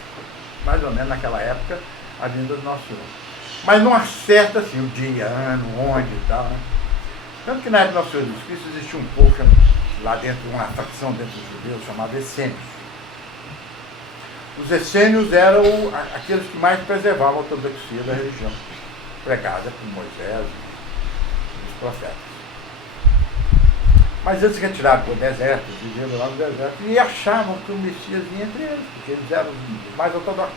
mais ou menos naquela época, a vinda do Nosso Senhor. Mas não acerta assim o dia, ano, onde e tal, né? Tanto que na época do Nosso Senhor Jesus Cristo existia um povo lá dentro, uma facção dentro dos judeus chamada Essênios. Os essênios eram aqueles que mais preservavam a ortodoxia da religião, pregada por Moisés e os profetas. Mas eles se retiraram para o deserto, viveram lá no deserto, e achavam que o Messias vinha entre eles, porque eles eram os mais ortodoxos.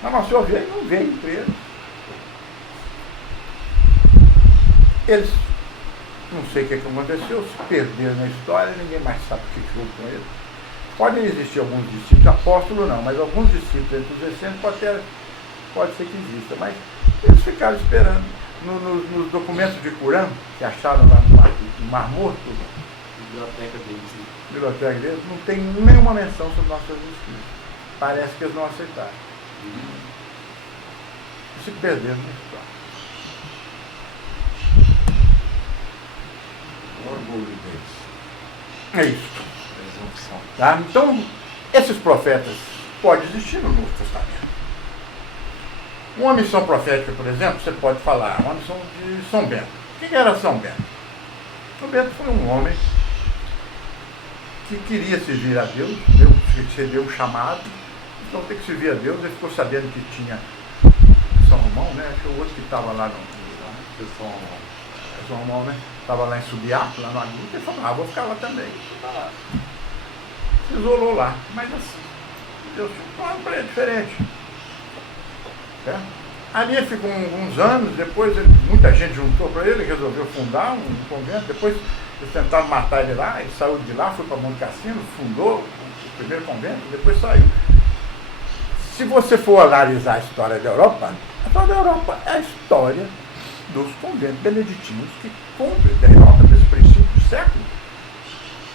Mas Nosso Senhor veio, não veio entre eles. Eles, não sei o que aconteceu, se perderam na história, ninguém mais sabe o que houve com eles. Podem existir alguns discípulos, apóstolos não, mas alguns discípulos entre os essênios pode ser que exista, mas eles ficaram esperando. Nos documentos de Corã, que acharam lá no Mar Morto, Biblioteca deles, né? biblioteca deles, não tem nenhuma menção sobre Nosso Jesus Cristo. Parece que eles não aceitaram. Se perderam na história. O orgulho deles. É isso. Presunção. Tá? Então, esses profetas podem existir no Novo Testamento. Uma missão profética, por exemplo, você pode falar, uma missão de São Bento. Quem era São Bento? São Bento foi um homem que queria servir a Deus, recebeu um chamado, então tem que servir a Deus. Ele ficou sabendo que tinha São Romão, né? Acho que o outro que estava lá no São Romão, né? Estava lá em Subiaco, lá no Agudo, ele falou, vou ficar lá também. Se isolou lá, mas assim, Deus tinha um plano para ele diferente. Certo? Ali ele ficou uns anos, depois muita gente juntou para ele, resolveu fundar um convento, depois eles tentaram matar ele lá, ele saiu de lá, foi para Monte Cassino, fundou o primeiro convento, depois saiu. Se você for analisar a história da Europa, a história da Europa é a história dos conventos beneditinos que cumprem da Europa desse princípio do século,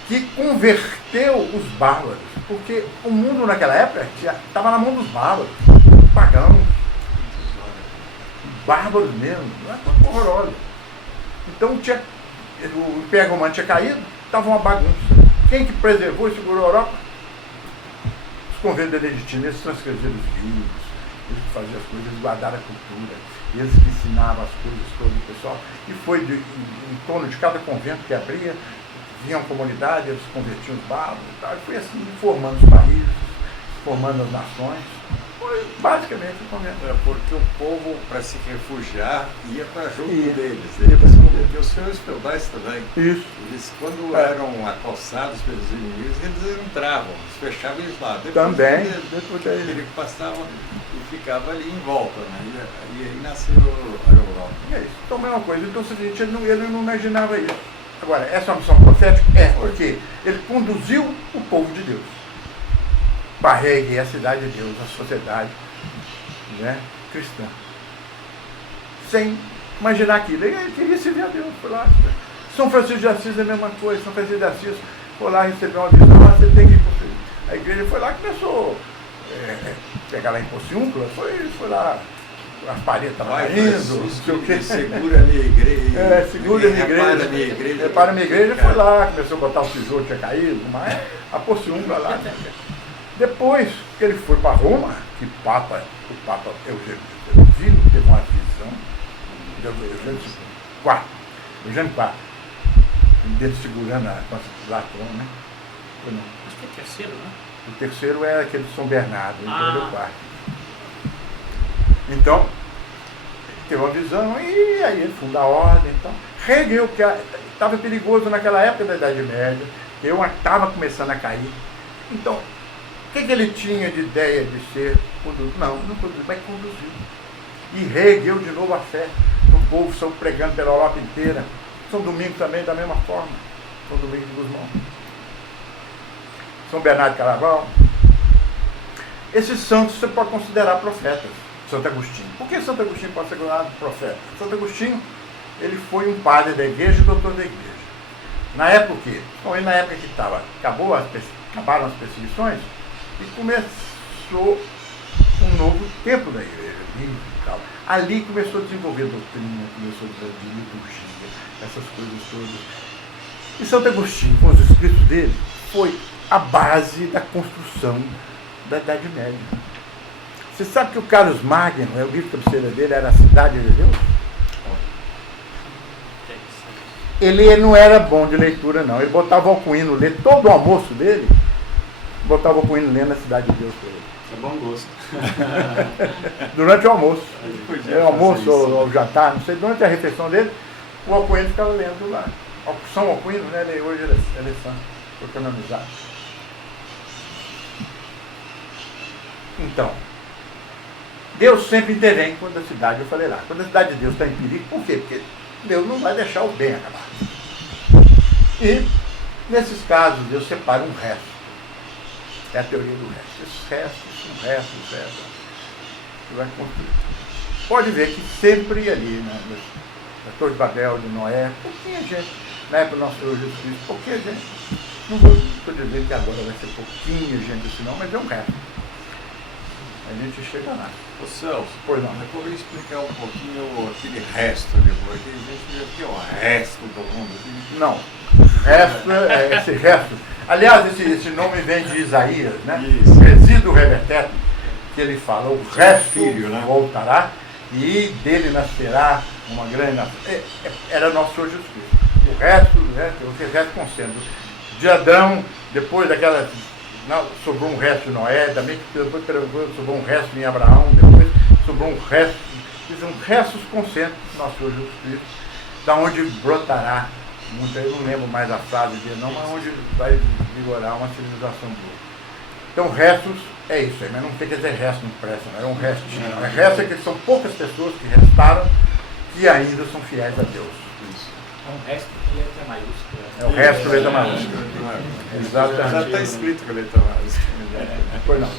que converteu os bárbaros, porque o mundo naquela época estava na mão dos bárbaros, pagãos, bárbaros mesmo, não é coisa horrorosa. Então o Império Romano tinha caído, estava uma bagunça. Quem que preservou e segurou a Europa? Os conventos beneditinos, eles transcreveram os livros, eles que faziam as coisas, eles guardaram a cultura, eles que ensinavam as coisas todo o pessoal, e foi em torno de cada convento que abria, vinham comunidade, eles convertiam os bárbaros e tal, e foi assim, formando os países, formando as nações. Foi basicamente o convento. É porque o povo, para se refugiar, ia para junto Ia. deles. Ia pra junto deles. Porque os senhores feudais também, Isso. eles, quando eram acossados pelos inimigos, eles entravam, eles fechavam eles lá. Depois Também. Ele passava e ficava ali em volta, né? E aí nasceu a Europa. É isso. Então, a mesma coisa. Então, ele não imaginava isso. Agora, essa é uma missão profética? É, porque ele conduziu o povo de Deus para reerguer a cidade de Deus, a sociedade, né, cristã. Sem imaginar aquilo. Ele queria servir a Deus. Foi lá. São Francisco de Assis é a mesma coisa. São Francisco de Assis foi lá receber uma visão. Você tem que ir. A igreja foi lá e começou a pegar lá em Pociúncula. Foi lá. As paredes estavam caindo, não sei o quê. Segura a minha igreja. Segura a minha igreja. Repara a minha igreja. Repara a minha igreja, foi lá, começou a botar o tijolo, tinha caído, mas a Pociúncula lá. Depois que ele foi para Roma, que o Papa Eugênio teve uma visão, Eugênio IV, dele segurando a Platão, né? Acho que é terceiro, né? O terceiro é aquele de São Bernardo, o quarto. Então, teve uma visão e aí ele funda a ordem. Então, regueu, porque estava perigoso naquela época da Idade Média, eu estava começando a cair. Então, o que ele tinha de ideia de ser conduzido? Não conduziu, mas conduziu. E regueu de novo a fé no povo, são pregando pela Europa inteira. São Domingos também da mesma forma. São Domingos de Gusmão. São Bernardo de Claraval. Esses santos você pode considerar profetas. Santo Agostinho. Por que Santo Agostinho pode ser considerado profeta? Santo Agostinho, ele foi um padre da igreja e doutor da igreja. Na época o quê? Então, na época que acabaram as perseguições e começou um novo tempo da igreja, livro e tal. Ali começou a desenvolver doutrina, começou a desenvolver liturgia, essas coisas todas. E Santo Agostinho, com os escritos dele, foi a base da construção da Idade Média. Você sabe que o Carlos Magno, o livro de cabeceira dele era A Cidade de Deus? Ele não era bom de leitura, não. Ele botava o Alcuino ler todo o almoço dele, botava o Alcuino lendo A Cidade de Deus para ele. É bom gosto. Durante o almoço. Ele podia O almoço fazer isso, ou jantar, não sei, durante a refeição dele, o Alcuino ficava lendo lá. São Aquino, né? Hoje ele é santo, foi canonizado. Então, Deus sempre intervém quando a cidade, eu falei lá, quando a cidade de Deus está em perigo, por quê? Porque Deus não vai deixar o bem acabar. E, nesses casos, Deus separa um resto. É a teoria do resto. Esses restos, um resto, que vai construir. Pode ver que sempre ali, né, na Torre de Babel, de Noé, pouquinha gente, na época do nosso Senhor Jesus Cristo, pouquinha gente. Não estou dizendo que agora vai ser pouquinha gente assim, não, mas é um resto. A gente chega lá. Ô Celso, Pois não. eu vou explicar um pouquinho aquele resto depois. Tem gente que é o resto do mundo. Não. Resto, esse resto. Aliás, esse nome vem de Isaías, né? Isso. Resíduo reverteto, que ele fala, o resto Filho, né? voltará e dele nascerá uma grande nação. Era nosso Senhor Jesus Cristo. O resto, né? O resto concendo. De Adão, depois daquela. Não, sobrou um resto em Noé, também depois sobrou um resto em Abraão, depois sobrou um resto. São restos concentros do nosso Senhor Jesus Cristo, da onde brotará. Eu não lembro mais a frase dele, não, mas onde vai vigorar uma civilização boa. Então, restos é isso aí, mas não tem que dizer resto, não presta, não é um restinho. Não. Resto é que são poucas pessoas que restaram que ainda são fiéis a Deus. É um resto com letra maiúscula. É o resto letra maiúscula. Já está Exatamente. escrito com letra maiúscula. Pois não.